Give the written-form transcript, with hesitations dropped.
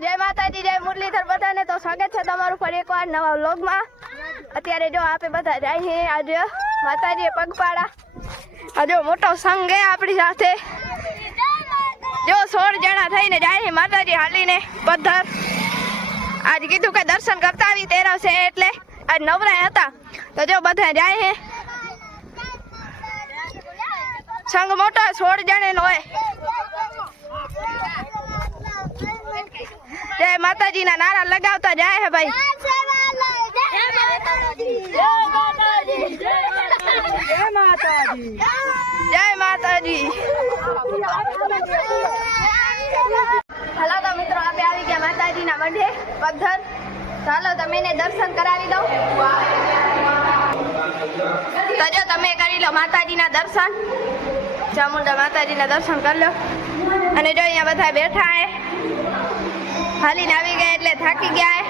જય માતાજી, જય મુરલીધર બધાને. તો સ્વાગત છે તમારું ફરી એકવાર નવા વ્લોગમાં. અત્યારે જો આપે બધા જાય છે આજે માતાજીએ પગપાળા. આ જો મોટો સંઘ હે આપણી સાથે. જો 16 જણા થઈને જાય છે માતાજી હાલીને પથ્થર. આજ કીધું કે દર્શન કરતા આવી તેરવ છે એટલે આજ નવરાય હતા તો જો બધા જાય છે. સંઘ મોટો 16 જણાનો હોય. જય માતાજી ના નારા લગાવતા જાય હે ભાઈ. જય માતાજી. હાલો તો મિત્રો આપણે આવી ગયા માતાજી ના મંઢે પથ્થર. ચાલો તમે એને દર્શન કરાવી દો. તો જો તમે કરી લો માતાજી ના દર્શન. ચામુંડા માતાજી ના દર્શન કરી લો. અને જો અહીંયા બધા બેઠા હે હાલીને આવી ગયા એટલે થાકી ગયા હે.